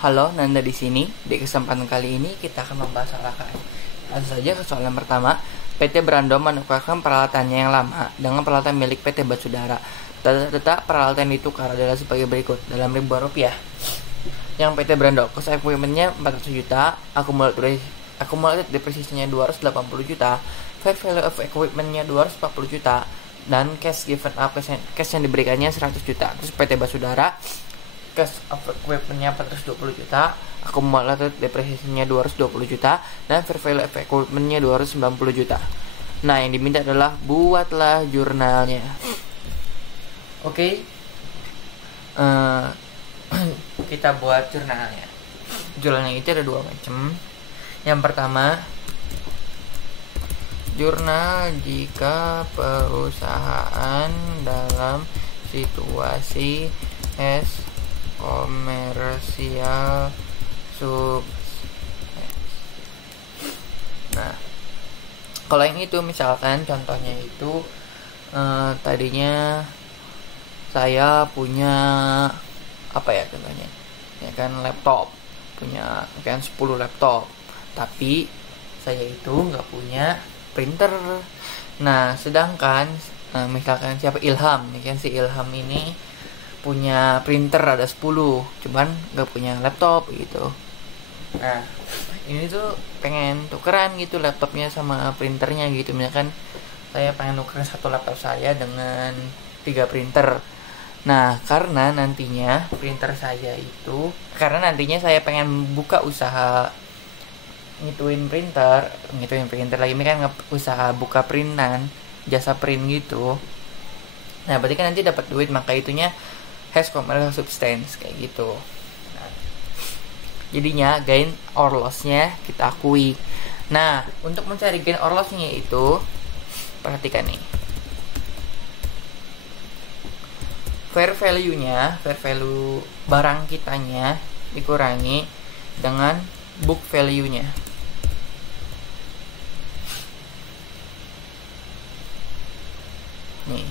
Halo, Nanda di sini. Di kesempatan kali ini kita akan membahas soal AKM. Langsung saja ke soal yang pertama. PT Brando menukarkan peralatannya yang lama dengan peralatan milik PT Batsudara. Data peralatan ditukar adalah sebagai berikut dalam ribuan rupiah. Yang PT Brando, cost equipment-nya 400 juta, accumulated depreciation-nya 280 juta, fair value of equipment-nya 240 juta, dan cash given up, cash yang diberikannya 100 juta. Terus PT Batsudara, cash of equipment-nya 420 juta, accumulated depreciation-nya 220 juta, dan fair value of equipment-nya 290 juta. Nah, yang diminta adalah buatlah jurnalnya. Oke. Kita buat jurnalnya. Jurnalnya itu ada dua macam. Yang pertama, jurnal jika perusahaan dalam situasi komersial sukses. Nah, kalau yang itu misalkan contohnya itu tadinya saya punya apa ya contohnya, ya kan laptop, punya kan 10 laptop, tapi saya itu nggak punya printer. Nah, sedangkan misalkan siapa Ilham, ya kan, si Ilham ini punya printer ada 10, cuman nggak punya laptop gitu. Nah, ini tuh pengen tukeran gitu laptopnya sama printernya gitu. Misalkan saya pengen tukeran satu laptop saya dengan 3 printer. Nah, karena nantinya saya pengen buka usaha ngituin printer lagi, ini kan usaha buka printan, jasa print gitu. Nah, berarti kan nanti dapat duit, maka itunya has commercial substance kayak gitu. Nah, jadinya gain or loss-nya kita akui. Nah, untuk mencari gain or loss-nya itu perhatikan nih. Fair value barang kitanya dikurangi dengan book value-nya. Nih.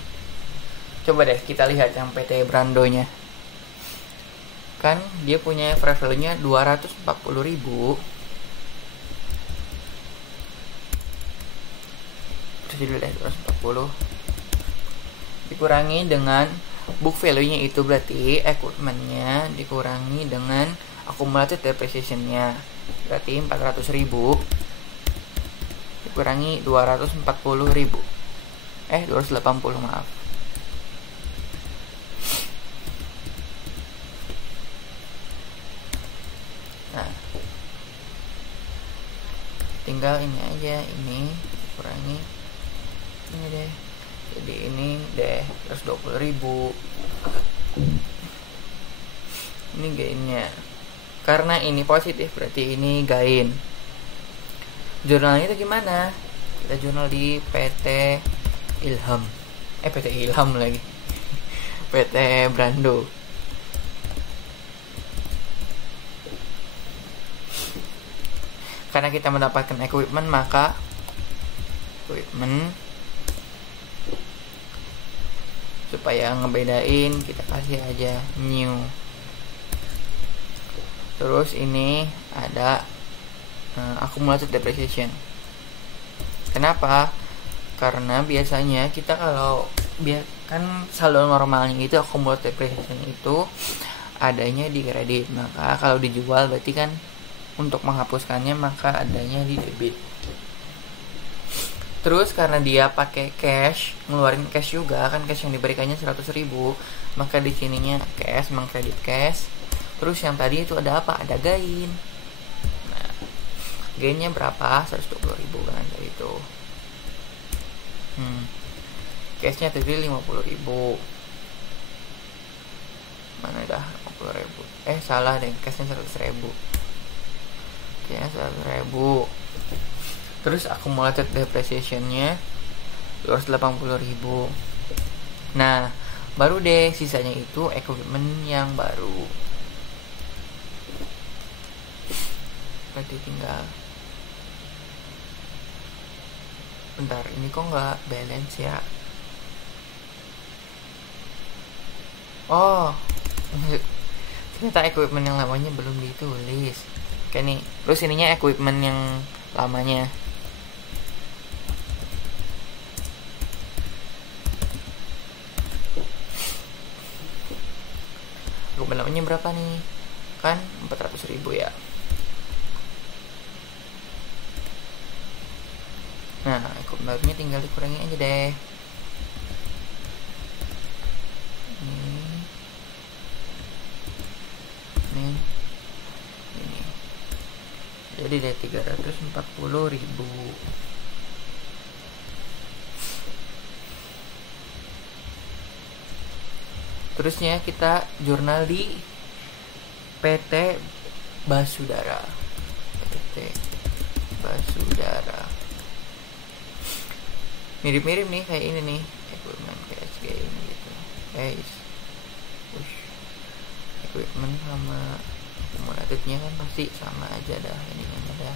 Coba deh kita lihat yang PT Brandonya. Kan dia punya fair value-nya 240.000. Jadi deh 240 dikurangi dengan book value-nya, itu berarti equipment-nya dikurangi dengan accumulated depreciation-nya, berarti 400.000 dikurangi 240.000, 280, maaf. Nah, tinggal ini aja, ini kurangi ini deh, jadi ini deh 120.000. Ini gainnya, karena ini positif berarti ini gain. Jurnalnya itu gimana? Kita jurnal di PT Ilham, PT Ilham lagi PT Brando. Karena kita mendapatkan equipment, maka equipment, supaya ngebedain kita kasih aja new. Terus ini ada accumulated depreciation. Kenapa? Karena biasanya kita kalau kan saldo normalnya itu accumulated depreciation itu adanya di kredit, maka kalau dijual berarti kan untuk menghapuskannya maka adanya di debit. Terus karena dia pakai cash, ngeluarin cash juga, kan cash yang diberikannya 100.000, maka di sininya cash, mengkredit cash. Terus yang tadi itu ada apa? Ada gain. Nah, gainnya berapa? 120.000 kan dari itu. Cashnya tadi 50.000. Mana dah 50.000? Salah deh, cashnya 100.000. Cashnya 100.000. Terus accumulated depreciation-nya 280.000. Nah, baru deh sisanya itu equipment yang baru. Berarti tinggal, bentar, ini kok nggak balance ya? Oh, Ternyata equipment yang lamanya belum ditulis. Oke nih, terus ininya equipment yang lamanya. Equipment lamanya berapa nih? Kan 400.000 ya. Nah, equipment barunya tinggal dikurangi aja deh. Ini jadi deh 340.000. Terusnya kita jurnal di PT Basudara. PT Basudara mirip-mirip nih kayak ini nih, equipment KSG ini gitu guys. Equipment sama akumulatifnya kan pasti sama aja dah, ini ada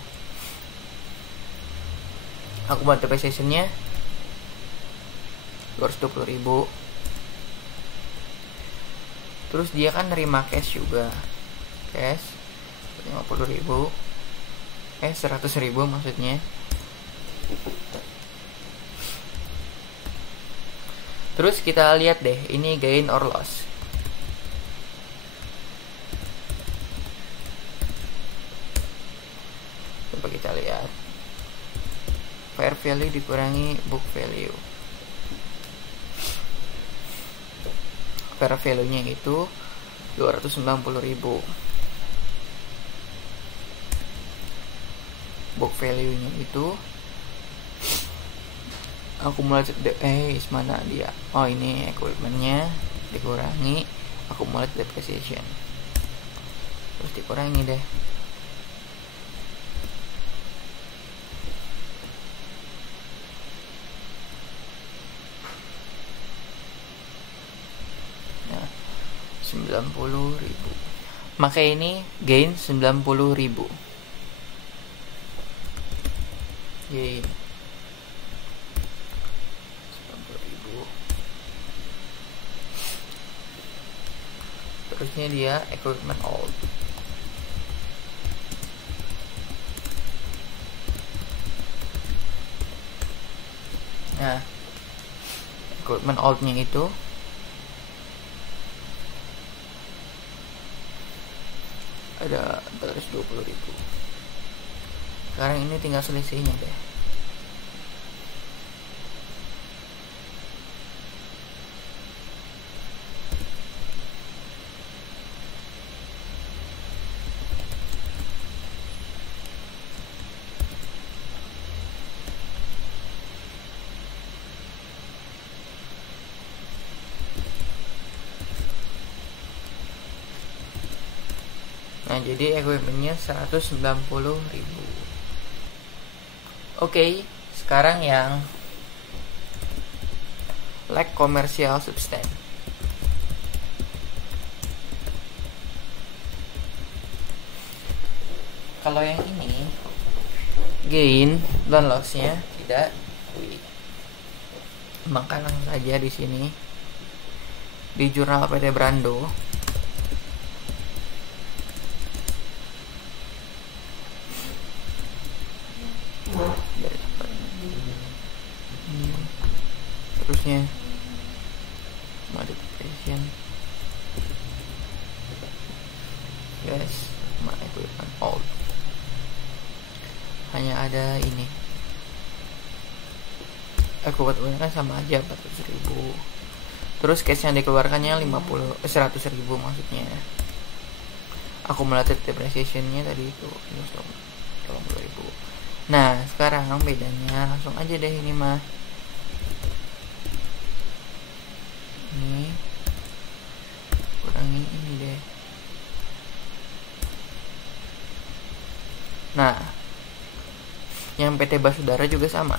akumulatif precisionnya 220.000. Terus dia kan nerima cash juga, cash 50.000, 100.000 maksudnya. Terus kita lihat deh ini gain or loss. Coba kita lihat fair value dikurangi book value. Fair value nya itu 290.000, book value nya itu akumulatif mana dia? Oh, ini equipmentnya dikurangi accumulated depreciation, terus dikurangi deh. Nah, 90.000. Maka ini gain 90.000. Gain terusnya dia equipment old. Nah, equipment oldnya itu ada 420.000. Sekarang ini tinggal selisihnya deh. Nah, jadi equipmentnya 190.000. Oke, sekarang yang like commercial substance. Kalau yang ini gain dan loss-nya tidak maka langsung saja di sini di jurnal PT Brando terusnya modification guys, my equipment old, hanya ada ini equipment kan sama aja 400.000. Terus cash yang dikeluarkannya 100.000 maksudnya. Accumulated depreciation-nya tadi itu 80.000. Nah, sekarang bedanya langsung aja deh ini mah. Ini kurangi ini deh. Nah, yang PT Basudara juga sama.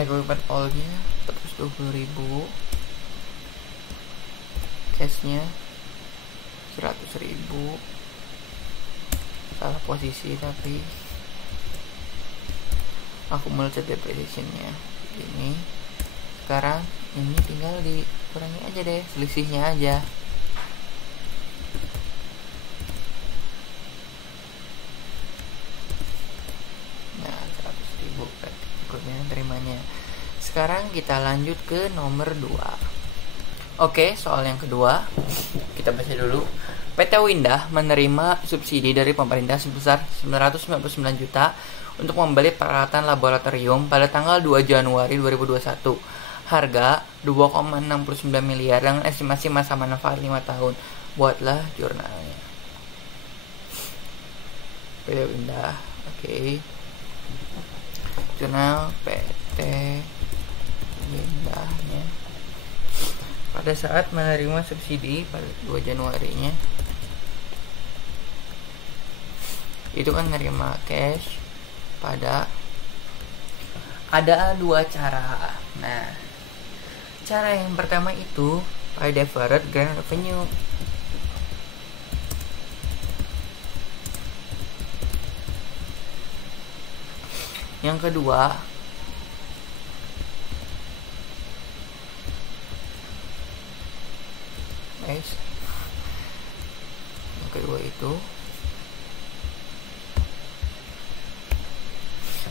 Equipment all-nya 120.000, cashnya 100.000. Salah posisi tapi accumulated depreciation-nya ini. Sekarang ini tinggal dikurangi aja deh, selisihnya aja. Nah, 100.000 berikutnya terimanya. Sekarang kita lanjut ke nomor 2. Oke, soal yang kedua kita baca dulu. PT Windah menerima subsidi dari pemerintah sebesar 999 juta untuk membeli peralatan laboratorium pada tanggal 2 Januari 2021. Harga 2,69 miliar dengan estimasi masa manfaat 5 tahun. Buatlah jurnalnya. PT Windah. Oke. Jurnal PT Windahnya pada saat menerima subsidi pada 2 Januari-nya itu kan menerima cash pada ada 2 cara. Nah, cara yang pertama itu by deferred grant revenue. Yang kedua itu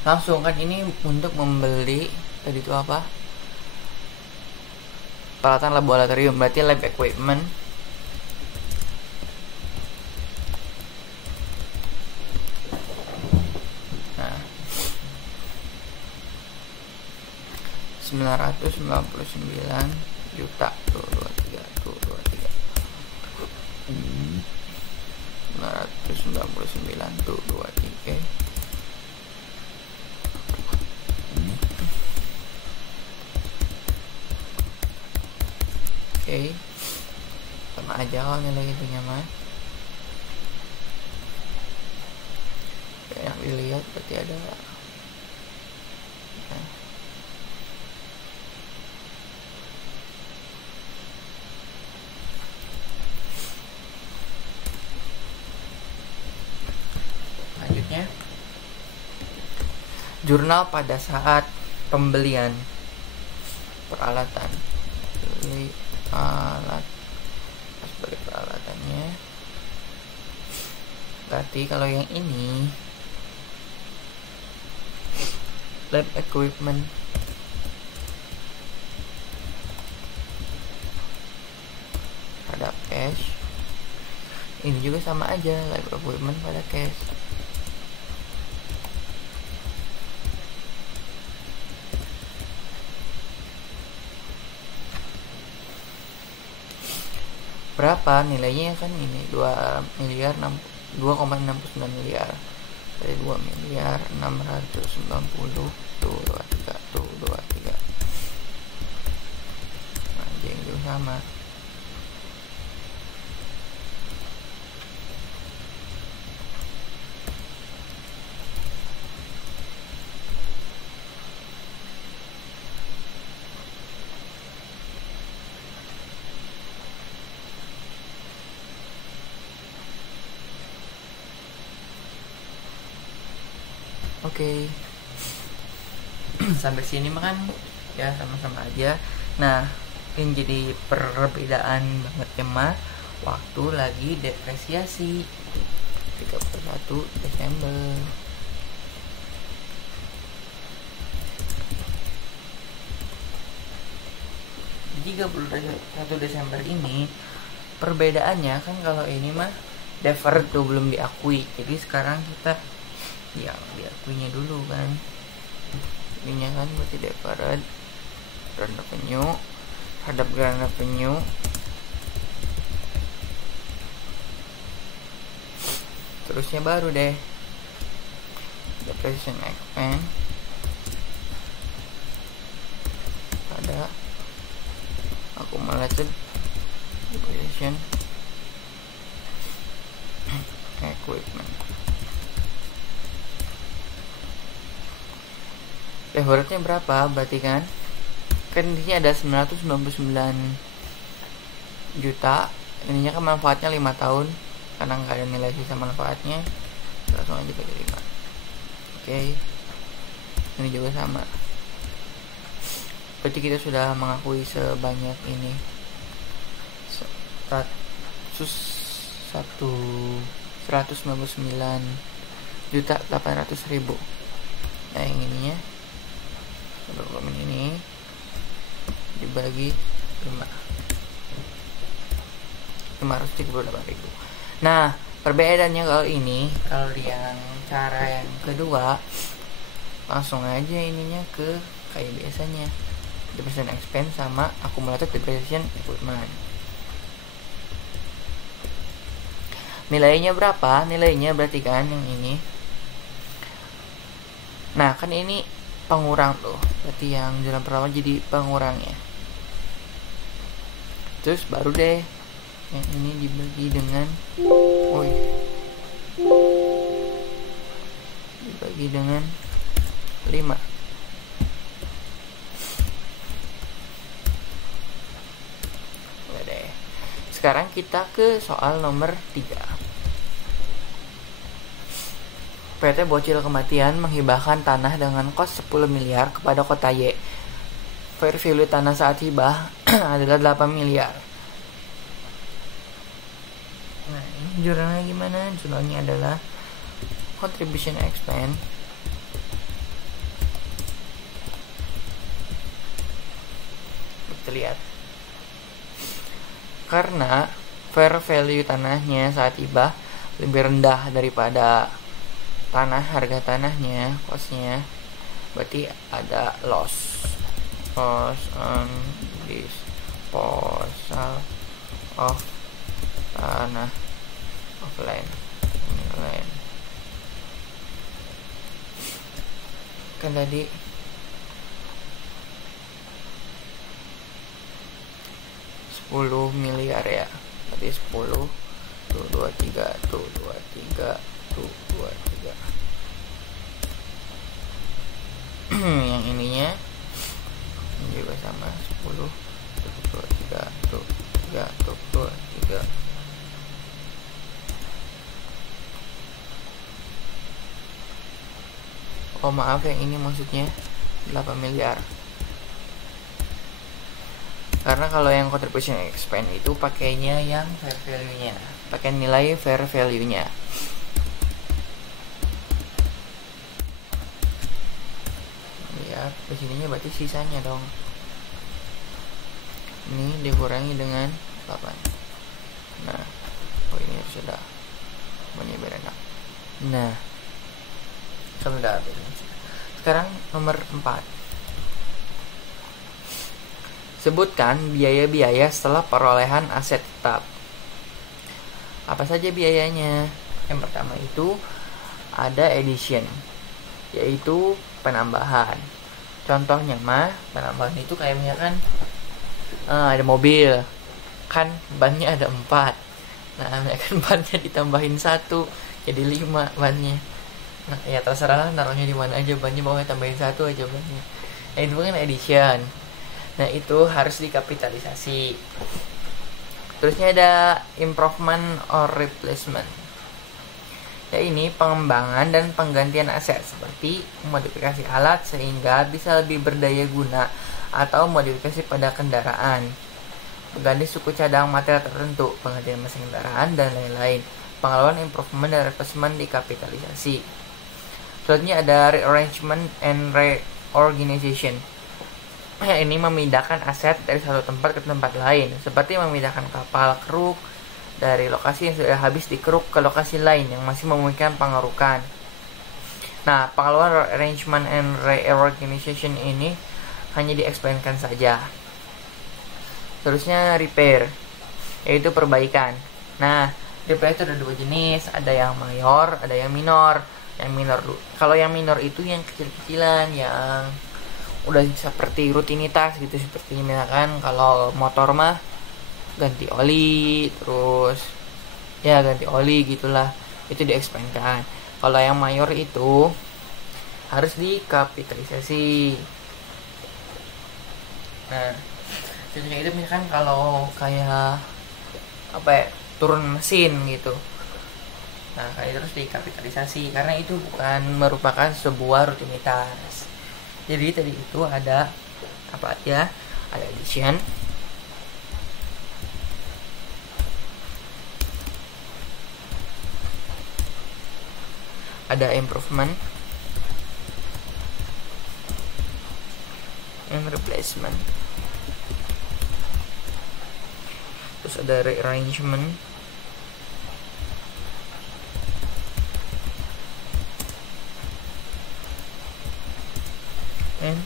langsung kan ini untuk membeli tadi itu apa, peralatan laboratorium, berarti lab equipment. Nah, 999 juta tuh 23 tuh 23 999 tuh 23. Oke, sama aja kalau nilai itunya mah. Yang dilihat berarti ada. Nah. Selanjutnya, jurnal pada saat pembelian peralatan. Beli alat, pas beli peralatannya. Berarti kalau yang ini lab equipment pada cash, ini juga sama aja, lab equipment pada cash. Berapa nilainya kan ini 2,69 miliar dari 2 miliar 690 tuh 23 tuh 23. Anjing juga sama. Oke. Sampai sini makan ya sama-sama aja. Nah, yang jadi perbedaan banget ya mah waktu lagi depresiasi 31 Desember. Di 31 Desember ini perbedaannya kan kalau ini mah deferred tuh belum diakui. Jadi sekarang kita yang diakuinya dulu kan, ininya kan berarti deferred grant revenue terhadap grant revenue, terusnya baru deh depreciation expense pada accumulated depreciation equipment. Deferrednya berapa berarti kan di sini ada 999 juta ininya kan manfaatnya 5 tahun, karena nggak ada nilai sisa manfaatnya, langsung aja bagi 5. Oke, ini juga sama, berarti kita sudah mengakui sebanyak ini 199.800.000. Nah yang ininya dokumen ini dibagi 538.000. Nah perbedaannya kalau yang cara yang kedua, langsung aja ininya ke kayak biasanya, depreciation expense sama accumulated depreciation equipment. Nilainya berapa? Nilainya berarti kan yang ini. Nah kan ini pengurang tuh, berarti yang jalan pertama jadi pengurangnya. Terus baru deh yang ini dibagi dengan dibagi dengan 5. Udah deh. Sekarang kita ke soal nomor 3. PT Bocil Kematian menghibahkan tanah dengan kos 10 miliar kepada kota Y. Fair value tanah saat hibah adalah 8 miliar. Nah, ini jurnalnya gimana? Jurnalnya adalah contribution expense kita lihat. Karena fair value tanahnya saat hibah lebih rendah daripada harga tanahnya, kosnya, berarti ada loss on disposal of tanah of land kan tadi 10 miliar ya, tadi 10 tuh 23 tuh 23 tuh 23 yang ininya juga sama 10 tuh 23 tuh 3 tuh 23. Oh maaf, yang ini maksudnya 8 miliar. Karena kalau yang contribution expense itu pakainya yang fair value-nya, pakai nilai fair value-nya. Lihat kesininya berarti sisanya dong. Ini dikurangi dengan 8. Nah, ini sudah menyebar enak. Nah, sudah habis. Sekarang nomor 4. Sebutkan biaya-biaya setelah perolehan aset tetap. Apa saja biayanya? Yang pertama itu ada addition, yaitu penambahan. Contohnya penambahan itu kayak misalkan ada mobil, kan bannya ada 4. Nah, misalkan bannya ditambahin 1, jadi 5 bannya. Nah, ya terserah lah naruhnya di mana aja, bannya mau tambahin 1 aja bannya. Nah, itu kan addition. Nah, itu harus dikapitalisasi. Terusnya ada improvement or replacement. Ya, ini pengembangan dan penggantian aset seperti modifikasi alat sehingga bisa lebih berdaya guna atau modifikasi pada kendaraan, pengganti suku cadang material tertentu, penggantian mesin kendaraan dan lain-lain. Pengelolaan improvement dan replacement dikapitalisasi. Selanjutnya ada rearrangement and reorganization. Ini memindahkan aset dari satu tempat ke tempat lain, seperti memindahkan kapal keruk dari lokasi yang sudah habis dikeruk ke lokasi lain yang masih memungkinkan pengerukan. Nah, pengelolaan rearrangement and reorganization ini hanya diexplainkan saja. Terusnya repair, yaitu perbaikan. Nah, repair itu ada 2 jenis, ada yang mayor, ada yang minor. Yang minor dulu. Kalau yang minor itu yang kecil-kecilan, yang udah seperti rutinitas gitu, seperti misalkan kalau motor mah ganti oli, terus ya ganti oli gitulah, itu diexplainkan. Kalau yang mayor itu harus dikapitalisasi. Nah, contohnya itu misalkan kalau kayak turun mesin gitu. Nah, kali terus dikapitalisasi karena itu bukan merupakan sebuah rutinitas. Jadi tadi itu ada apa aja? Ada addition, ada improvement, and replacement. Terus ada rearrangement, and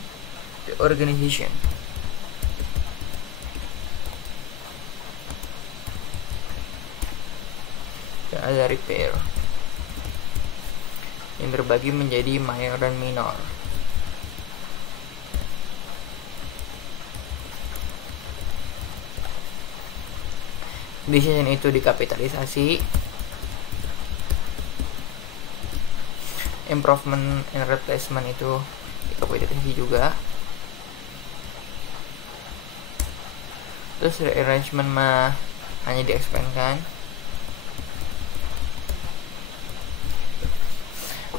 reorganization. Dan ada repair yang terbagi menjadi minor dan minor. Decision itu dikapitalisasi, improvement and replacement itu dikapitalisasi juga. Terus rearrangement mah hanya di-expand-kan.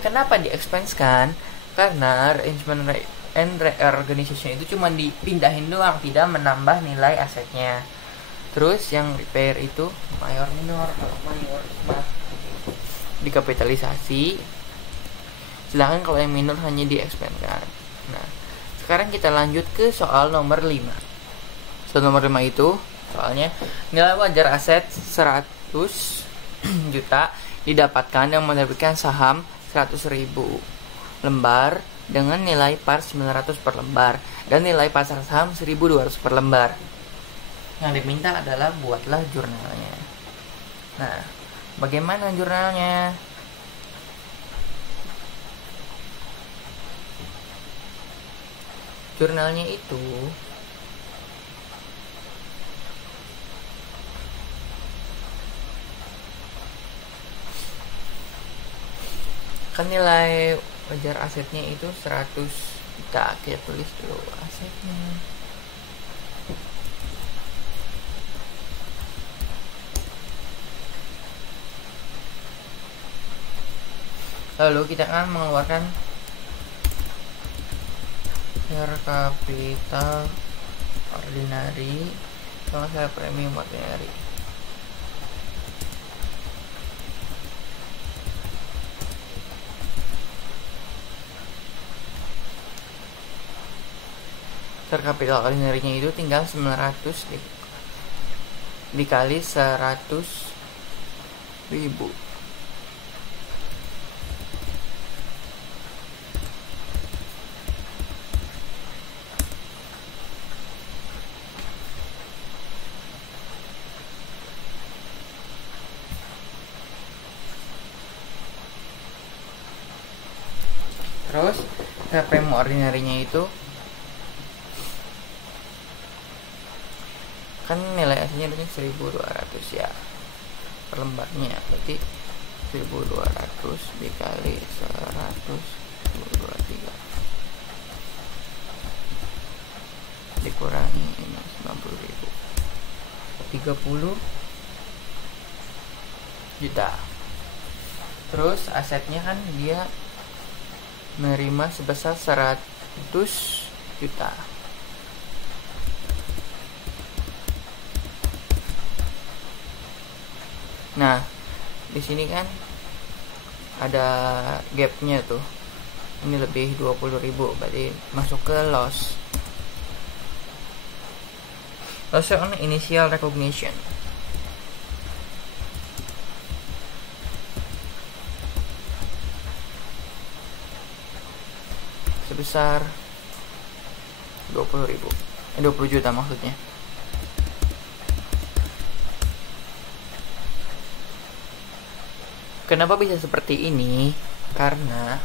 Kenapa di-expand-kan? Karena arrangement and reorganization itu cuma dipindahin doang, tidak menambah nilai asetnya. Terus yang repair itu mayor minor, mayor dikapitalisasi. Sedangkan kalau yang minor hanya di-expand-kan. Nah, sekarang kita lanjut ke soal nomor 5. Soal nomor 5 itu soalnya nilai wajar aset 100 juta didapatkan dengan menerbitkan saham 100.000 lembar dengan nilai par 900 per lembar dan nilai pasar saham 1.200 per lembar. Yang diminta adalah buatlah jurnalnya. Nah, bagaimana jurnalnya? Jurnalnya itu kan nilai wajar asetnya itu 100 juta. Kita tulis dulu asetnya. Lalu kita akan mengeluarkan share capital ordinary sama share premium ordinary. Share capital ordinary-nya itu tinggal 900 dikali 100.000. Terus share premium ordinary-nya itu kan nilai aslinya itu 1.200 ya per lembarnya, berarti 1.200 dikali 100 23 dikurangi ini 90.000 30 juta. Terus asetnya kan dia menerima sebesar 100 juta. Nah, di sini kan ada gapnya tuh. Ini lebih 20.000, berarti masuk ke loss. Loss on initial recognition. Sebesar 20.000. 20 juta maksudnya. Kenapa bisa seperti ini? Karena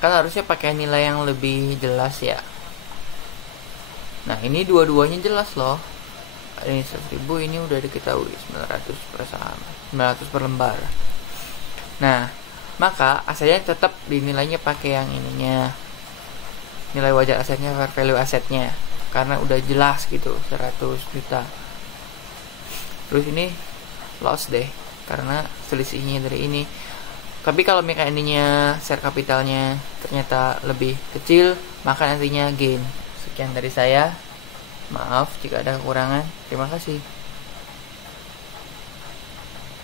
kan harusnya pakai nilai yang lebih jelas ya. Nah, ini dua-duanya jelas loh. Ini 100.000, ini udah diketahui 900 per saham, 900 per lembar. Nah, maka asetnya tetap dinilainya pakai yang ininya, nilai wajar asetnya, fair value asetnya, karena udah jelas gitu 100 juta. Terus ini loss deh karena selisihnya dari ini. Tapi kalau misalnya ininya share capitalnya ternyata lebih kecil, maka nantinya gain. Sekian dari saya. Maaf jika ada kekurangan. Terima kasih.